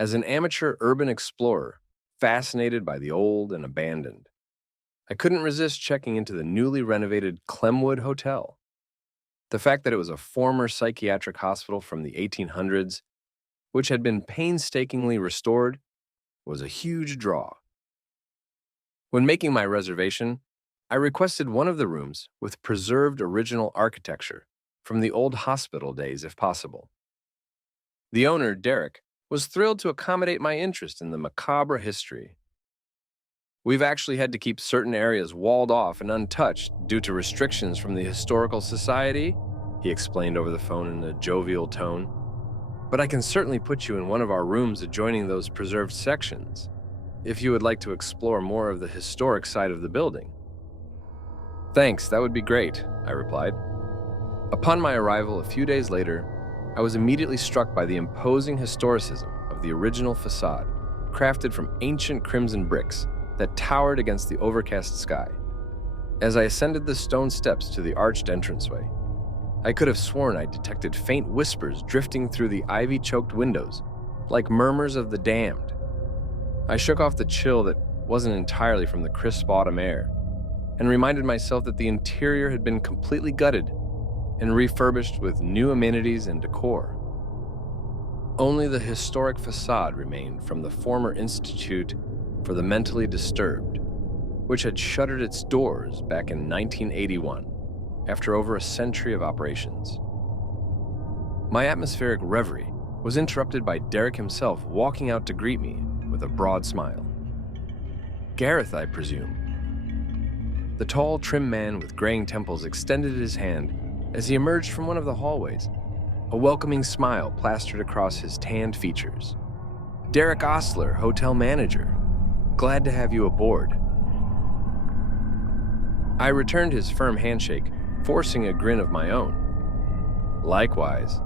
As an amateur urban explorer, fascinated by the old and abandoned, I couldn't resist checking into the newly renovated Clemwood Hotel. The fact that it was a former psychiatric hospital from the 1800s, which had been painstakingly restored, was a huge draw. When making my reservation, I requested one of the rooms with preserved original architecture from the old hospital days if possible. The owner, Derek, was thrilled to accommodate my interest in the macabre history. We've actually had to keep certain areas walled off and untouched due to restrictions from the Historical Society, he explained over the phone in a jovial tone. But I can certainly put you in one of our rooms adjoining those preserved sections, if you would like to explore more of the historic side of the building. Thanks, that would be great, I replied. Upon my arrival a few days later, I was immediately struck by the imposing historicism of the original facade, crafted from ancient crimson bricks that towered against the overcast sky. As I ascended the stone steps to the arched entranceway, I could have sworn I detected faint whispers drifting through the ivy-choked windows, like murmurs of the damned. I shook off the chill that wasn't entirely from the crisp autumn air, and reminded myself that the interior had been completely gutted and refurbished with new amenities and decor. Only the historic facade remained from the former Institute for the Mentally Disturbed, which had shuttered its doors back in 1981. After over a century of operations. My atmospheric reverie was interrupted by Derek himself walking out to greet me with a broad smile. Gareth, I presume. The tall, trim man with graying temples extended his hand as he emerged from one of the hallways, a welcoming smile plastered across his tanned features. Derek Ostler, hotel manager. Glad to have you aboard. I returned his firm handshake, forcing a grin of my own. Likewise.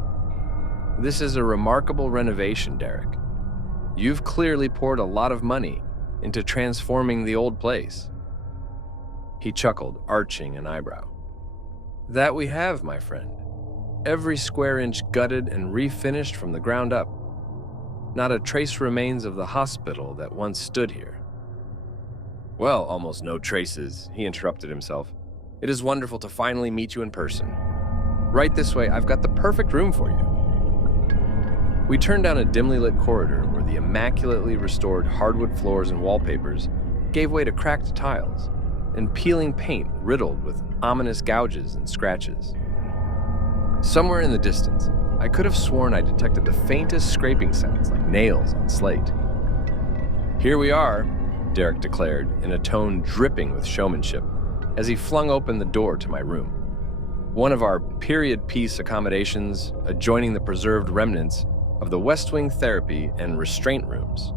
This is a remarkable renovation, Derek. You've clearly poured a lot of money into transforming the old place. He chuckled, arching an eyebrow. That we have, my friend. Every square inch gutted and refinished from the ground up. Not a trace remains of the hospital that once stood here. Well, almost no traces, he interrupted himself. It is wonderful to finally meet you in person. Right this way, I've got the perfect room for you. We turned down a dimly lit corridor where the immaculately restored hardwood floors and wallpapers gave way to cracked tiles and peeling paint riddled with ominous gouges and scratches. Somewhere in the distance, I could have sworn I detected the faintest scraping sounds like nails on slate. Here we are, Derek declared in a tone dripping with showmanship, as he flung open the door to my room. One of our period piece accommodations adjoining the preserved remnants of the West Wing therapy and restraint rooms.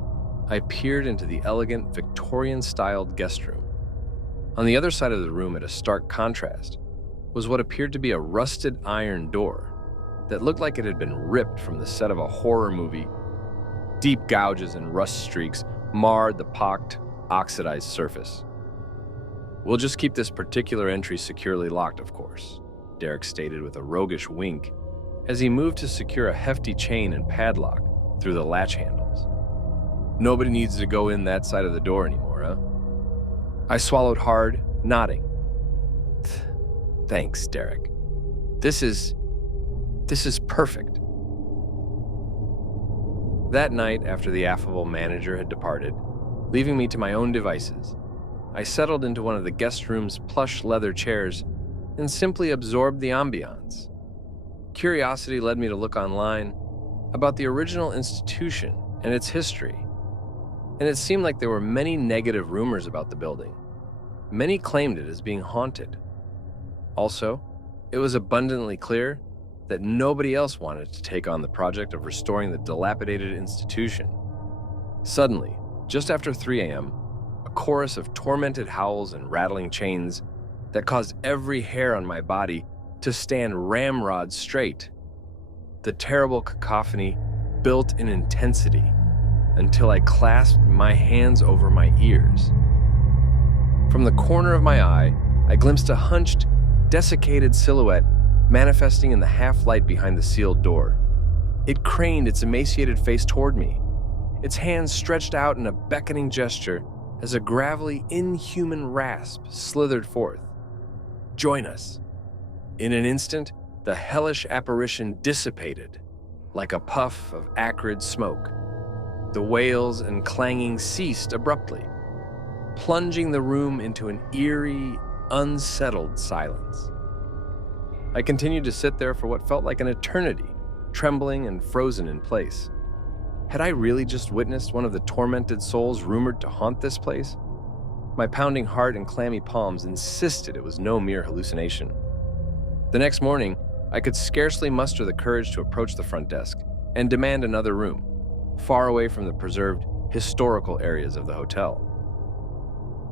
I peered into the elegant Victorian-styled guest room. On the other side of the room, at a stark contrast, was what appeared to be a rusted iron door that looked like it had been ripped from the set of a horror movie. Deep gouges and rust streaks marred the pocked, oxidized surface. We'll just keep this particular entry securely locked, of course, Derek stated with a roguish wink as he moved to secure a hefty chain and padlock through the latch handles. Nobody needs to go in that side of the door anymore, huh? I swallowed hard, nodding. Thanks, Derek. This is perfect. That night, after the affable manager had departed, leaving me to my own devices, I settled into one of the guest room's plush leather chairs and simply absorbed the ambiance. Curiosity led me to look online about the original institution and its history, and it seemed like there were many negative rumors about the building. Many claimed it as being haunted. Also, it was abundantly clear that nobody else wanted to take on the project of restoring the dilapidated institution. Suddenly, just after 3 a.m., a chorus of tormented howls and rattling chains that caused every hair on my body to stand ramrod straight. The terrible cacophony built in intensity until I clasped my hands over my ears. From the corner of my eye, I glimpsed a hunched, desiccated silhouette manifesting in the half-light behind the sealed door. It craned its emaciated face toward me, its hands stretched out in a beckoning gesture as a gravelly, inhuman rasp slithered forth. "Join us." In an instant, the hellish apparition dissipated like a puff of acrid smoke. The wails and clanging ceased abruptly, plunging the room into an eerie, unsettled silence. I continued to sit there for what felt like an eternity, trembling and frozen in place. Had I really just witnessed one of the tormented souls rumored to haunt this place? My pounding heart and clammy palms insisted it was no mere hallucination. The next morning, I could scarcely muster the courage to approach the front desk and demand another room, far away from the preserved, historical areas of the hotel.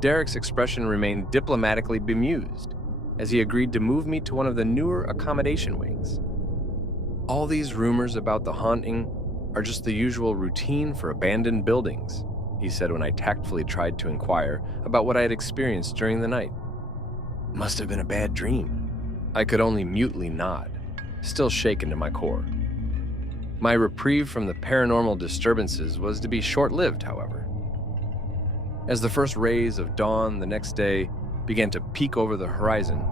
Derek's expression remained diplomatically bemused as he agreed to move me to one of the newer accommodation wings. "All these rumors about the haunting are just the usual routine for abandoned buildings," he said when I tactfully tried to inquire about what I had experienced during the night. "Must have been a bad dream." I could only mutely nod, still shaken to my core. My reprieve from the paranormal disturbances was to be short-lived, however. As the first rays of dawn the next day began to peek over the horizon,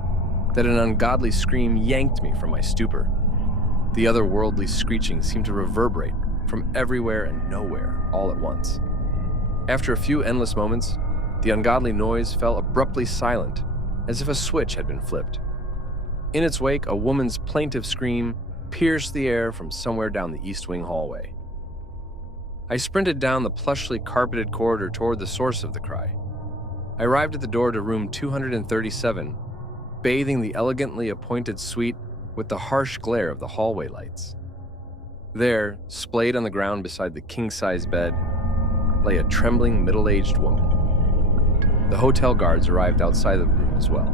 that an ungodly scream yanked me from my stupor. The otherworldly screeching seemed to reverberate from everywhere and nowhere all at once. After a few endless moments, the ungodly noise fell abruptly silent, as if a switch had been flipped. In its wake, a woman's plaintive scream pierced the air from somewhere down the East Wing hallway. I sprinted down the plushly carpeted corridor toward the source of the cry. I arrived at the door to room 237, bathing the elegantly appointed suite with the harsh glare of the hallway lights. There, splayed on the ground beside the king-size bed, lay a trembling middle-aged woman. The hotel guards arrived outside the room as well.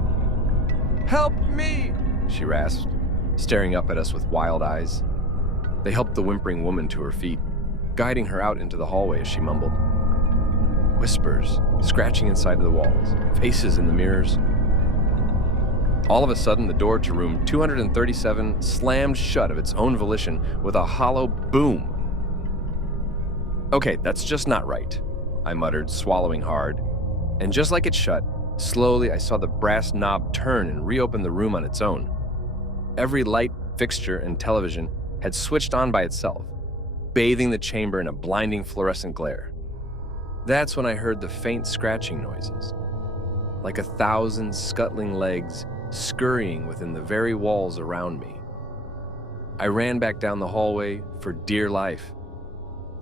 "Help me!" she rasped, staring up at us with wild eyes. They helped the whimpering woman to her feet, guiding her out into the hallway as she mumbled. Whispers, scratching inside of the walls, faces in the mirrors. All of a sudden, the door to room 237 slammed shut of its own volition with a hollow boom. "Okay, that's just not right," I muttered, swallowing hard. And just like it shut, slowly I saw the brass knob turn and reopen the room on its own. Every light, fixture, and television had switched on by itself, bathing the chamber in a blinding fluorescent glare. That's when I heard the faint scratching noises, like 1,000 scuttling legs scurrying within the very walls around me. I ran back down the hallway for dear life.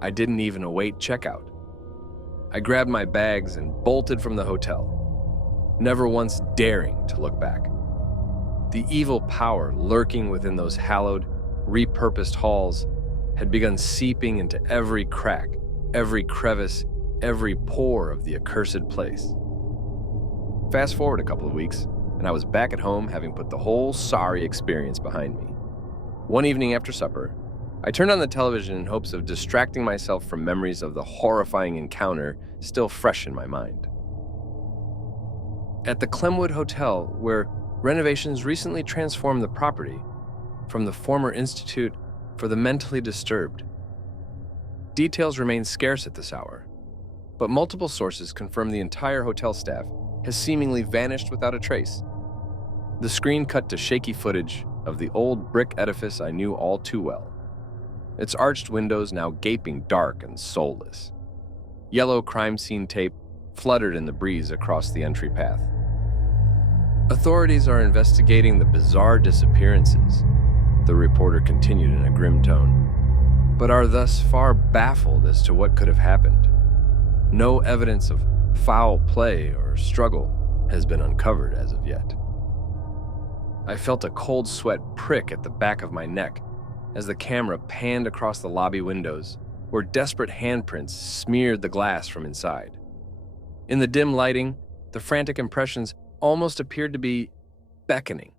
I didn't even await checkout. I grabbed my bags and bolted from the hotel, never once daring to look back. The evil power lurking within those hallowed, repurposed halls had begun seeping into every crack, every crevice, every pore of the accursed place. Fast forward a couple of weeks, and I was back at home having put the whole sorry experience behind me. One evening after supper, I turned on the television in hopes of distracting myself from memories of the horrifying encounter still fresh in my mind. At the Clemwood Hotel, where renovations recently transformed the property from the former Institute for the Mentally Disturbed. Details remain scarce at this hour, but multiple sources confirm the entire hotel staff has seemingly vanished without a trace. The screen cut to shaky footage of the old brick edifice I knew all too well, its arched windows now gaping dark and soulless. Yellow crime scene tape fluttered in the breeze across the entry path. Authorities are investigating the bizarre disappearances, the reporter continued in a grim tone, but are thus far baffled as to what could have happened. No evidence of foul play or struggle has been uncovered as of yet. I felt a cold sweat prick at the back of my neck as the camera panned across the lobby windows, where desperate handprints smeared the glass from inside. In the dim lighting, the frantic impressions almost appeared to be beckoning,